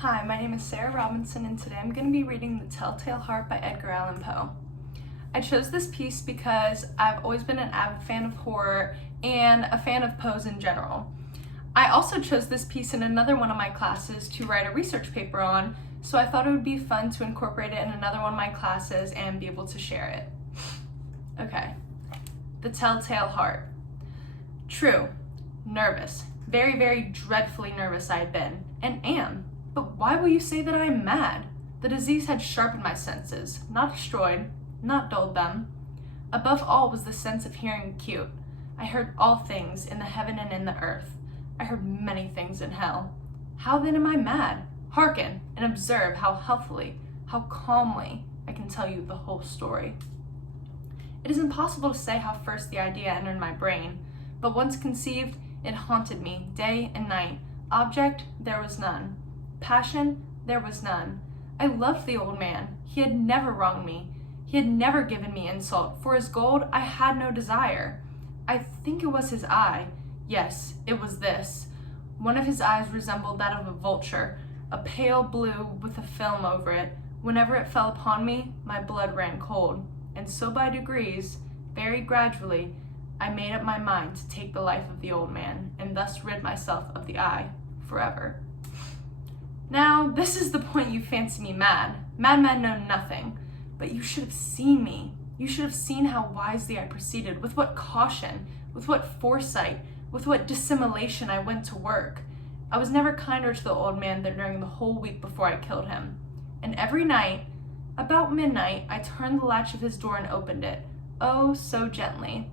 Hi, my name is Sarah Robinson, and today I'm going to be reading The Telltale Heart by Edgar Allan Poe. I chose this piece because I've always been an avid fan of horror and a fan of Poe's in general. I also chose this piece in another one of my classes to write a research paper on, so I thought it would be fun to incorporate it in another one of my classes and be able to share it. Okay, The Telltale Heart. True, nervous, very, very dreadfully nervous I had been, and am. But why will you say that I am mad? The disease had sharpened my senses, not destroyed, not dulled them. Above all was the sense of hearing acute. I heard all things in the heaven and in the earth. I heard many things in hell. How then am I mad? Hearken and observe how healthily, how calmly I can tell you the whole story. It is impossible to say how first the idea entered my brain, but once conceived, it haunted me day and night. Object, there was none. Passion, there was none. I loved the old man. He had never wronged me. He had never given me insult. For his gold, I had no desire. I think it was his eye. Yes, it was this. One of his eyes resembled that of a vulture, a pale blue with a film over it. Whenever it fell upon me, my blood ran cold. And so by degrees, very gradually, I made up my mind to take the life of the old man, and thus rid myself of the eye forever. Now, this is the point you fancy me mad. Madmen know nothing. But you should have seen me. You should have seen how wisely I proceeded, with what caution, with what foresight, with what dissimulation I went to work. I was never kinder to the old man than during the whole week before I killed him. And every night, about midnight, I turned the latch of his door and opened it, oh, so gently.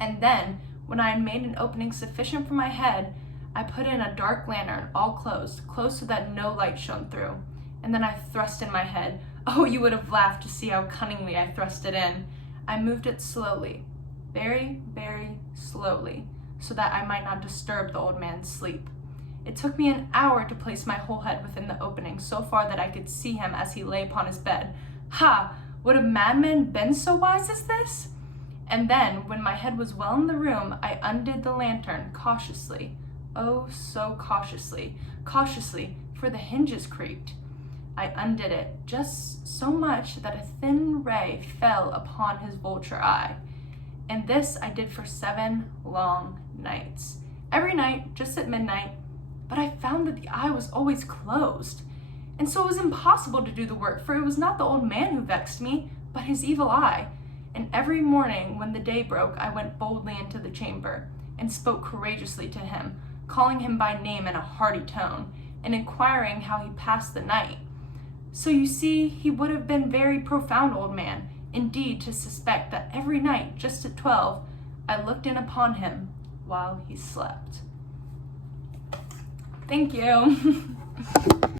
And then, when I had made an opening sufficient for my head, I put in a dark lantern, all closed so that no light shone through. And then I thrust in my head. Oh, you would have laughed to see how cunningly I thrust it in. I moved it slowly, very, very slowly, so that I might not disturb the old man's sleep. It took me an hour to place my whole head within the opening, so far that I could see him as he lay upon his bed. Ha! Would a madman been so wise as this? And then, when my head was well in the room, I undid the lantern cautiously. Oh, so cautiously, for the hinges creaked. I undid it just so much that a thin ray fell upon his vulture eye. And this I did for 7 long nights. Every night, just at midnight, but I found that the eye was always closed. And so it was impossible to do the work, for it was not the old man who vexed me, but his evil eye. And every morning when the day broke, I went boldly into the chamber and spoke courageously to him, calling him by name in a hearty tone, and inquiring how he passed the night. So you see, he would have been very profound old man, indeed, to suspect that every night, just at 12, I looked in upon him while he slept. Thank you.